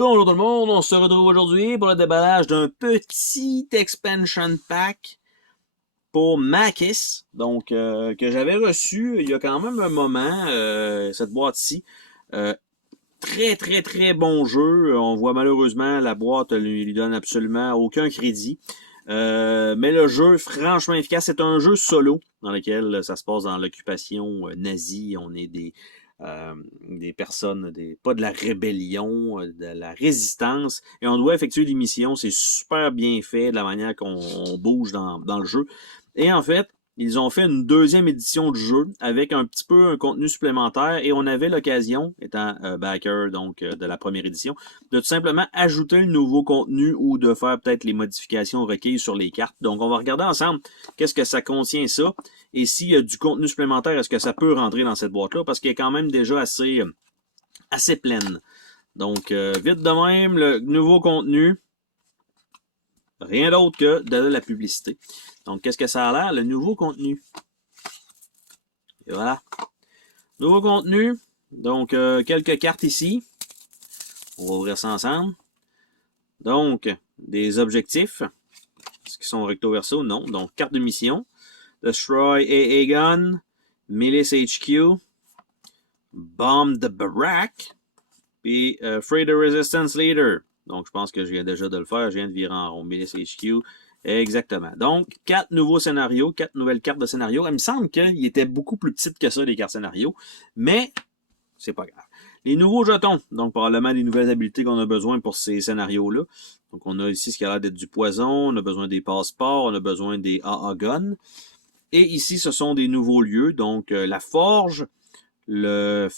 Bonjour tout le monde, on se retrouve aujourd'hui pour le déballage d'un petit expansion pack pour Makis, donc que j'avais reçu il y a quand même un moment, cette boîte-ci. Euh, très bon jeu, on voit malheureusement la boîte lui donne absolument aucun crédit. Mais le jeu, franchement efficace, c'est un jeu solo dans lequel ça se passe dans l'occupation nazie. On est des personnes, pas de la rébellion, de la résistance. Et on doit effectuer des missions. C'est super bien fait de la manière qu'on bouge dans le jeu. Et en fait, ils ont fait une deuxième édition du jeu avec un petit peu un contenu supplémentaire et on avait l'occasion, étant backer donc de la première édition, de tout simplement ajouter le nouveau contenu ou de faire peut-être les modifications requises sur les cartes. Donc on va regarder ensemble qu'est-ce que ça contient ça et s'il y a du contenu supplémentaire, est-ce que ça peut rentrer dans cette boîte-là parce qu'elle est quand même déjà assez pleine. Donc vite de même, le nouveau contenu. Rien d'autre que de la publicité. Donc, qu'est-ce que ça a l'air? Le nouveau contenu. Et voilà. Nouveau contenu. Donc, quelques cartes ici. On va ouvrir ça ensemble. Donc, des objectifs. Est-ce qu'ils sont recto verso? Non. Donc, carte de mission. Destroy AA Gun. Milice HQ. Bomb the Barack. Puis, Free the Resistance Leader. Donc, je pense que je viens déjà de le faire. Je viens de virer en rond. Milice HQ. Exactement. Donc, 4 nouveaux scénarios, 4 nouvelles cartes de scénario. Il me semble qu'ils étaient beaucoup plus petites que ça, les cartes scénario. Mais, c'est pas grave. Les nouveaux jetons. Donc, probablement des nouvelles habiletés qu'on a besoin pour ces scénarios-là. Donc, on a ici ce qui a l'air d'être du poison. On a besoin des passeports. On a besoin des AA Guns. Et ici, ce sont des nouveaux lieux. Donc, la forge, le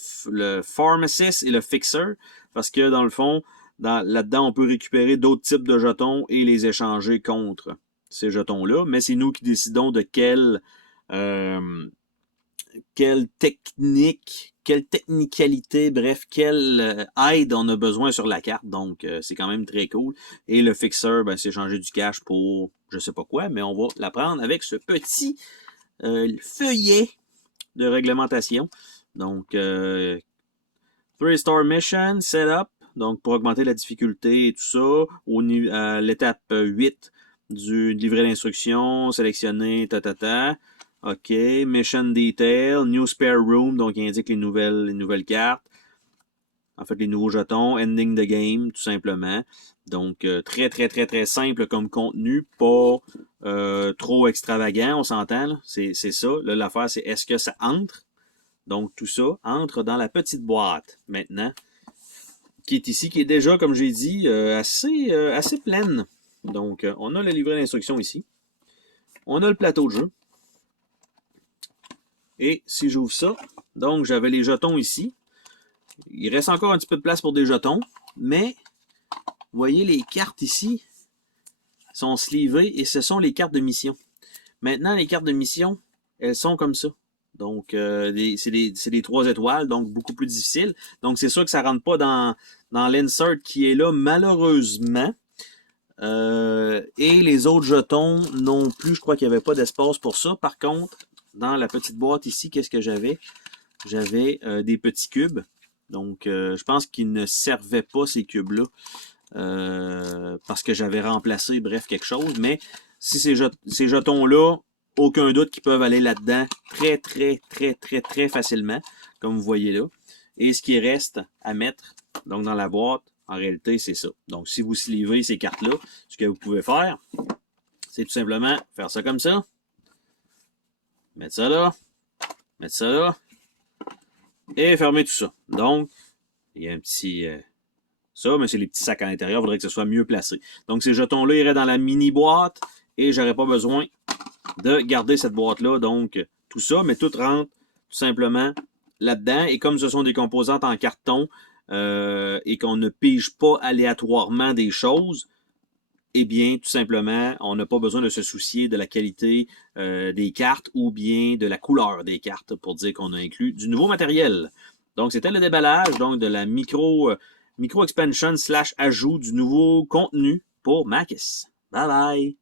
pharmacist et le fixer. Parce que, dans le fond, là-dedans, on peut récupérer d'autres types de jetons et les échanger contre ces jetons-là. Mais c'est nous qui décidons de quelle technique, quelle technicalité, bref, quelle aide on a besoin sur la carte. Donc, c'est quand même très cool. Et le fixer, ben, c'est changer du cash pour je sais pas quoi, mais on va l'apprendre avec ce petit feuillet de réglementation. Donc, 3-star mission, setup. Donc, pour augmenter la difficulté et tout ça, à l'étape 8 du livret d'instruction, sélectionner, OK, mission detail, new spare room, donc il indique les nouvelles cartes. En fait, les nouveaux jetons, ending the game, tout simplement. Donc, très simple comme contenu, pas trop extravagant, on s'entend, c'est ça. Là, l'affaire, c'est est-ce que ça entre? Donc, tout ça entre dans la petite boîte, maintenant, qui est ici, qui est déjà, comme j'ai dit, assez pleine. Donc, on a le livret d'instruction ici. On a le plateau de jeu. Et si j'ouvre ça, donc j'avais les jetons ici. Il reste encore un petit peu de place pour des jetons, mais vous voyez les cartes ici sont slivées et ce sont les cartes de mission. Maintenant, les cartes de mission, elles sont comme ça. Donc, c'est des 3 étoiles, donc beaucoup plus difficile. Donc, c'est sûr que ça ne rentre pas dans l'insert qui est là, malheureusement. Et les autres jetons non plus, je crois qu'il n'y avait pas d'espace pour ça. Par contre, dans la petite boîte ici, qu'est-ce que j'avais? J'avais des petits cubes. Donc, je pense qu'ils ne servaient pas, ces cubes-là, parce que j'avais remplacé, bref, quelque chose. Mais si ces jetons-là, aucun doute qu'ils peuvent aller là-dedans très facilement, comme vous voyez là. Et ce qui reste à mettre donc dans la boîte, en réalité, c'est ça. Donc, si vous slivez ces cartes-là, ce que vous pouvez faire, c'est tout simplement faire ça comme ça. Mettre ça là. Mettre ça là. Et fermer tout ça. Donc, il y a un petit... ça, mais c'est les petits sacs à l'intérieur. Il faudrait que ce soit mieux placé. Donc, ces jetons-là iraient dans la mini-boîte et j'aurais pas besoin de garder cette boîte-là. Donc, tout ça, mais tout rentre tout simplement là-dedans. Et comme ce sont des composantes en carton et qu'on ne pige pas aléatoirement des choses, eh bien, tout simplement, on n'a pas besoin de se soucier de la qualité des cartes ou bien de la couleur des cartes pour dire qu'on a inclus du nouveau matériel. Donc, c'était le déballage donc de la micro expansion / ajout du nouveau contenu pour Makis. Bye bye!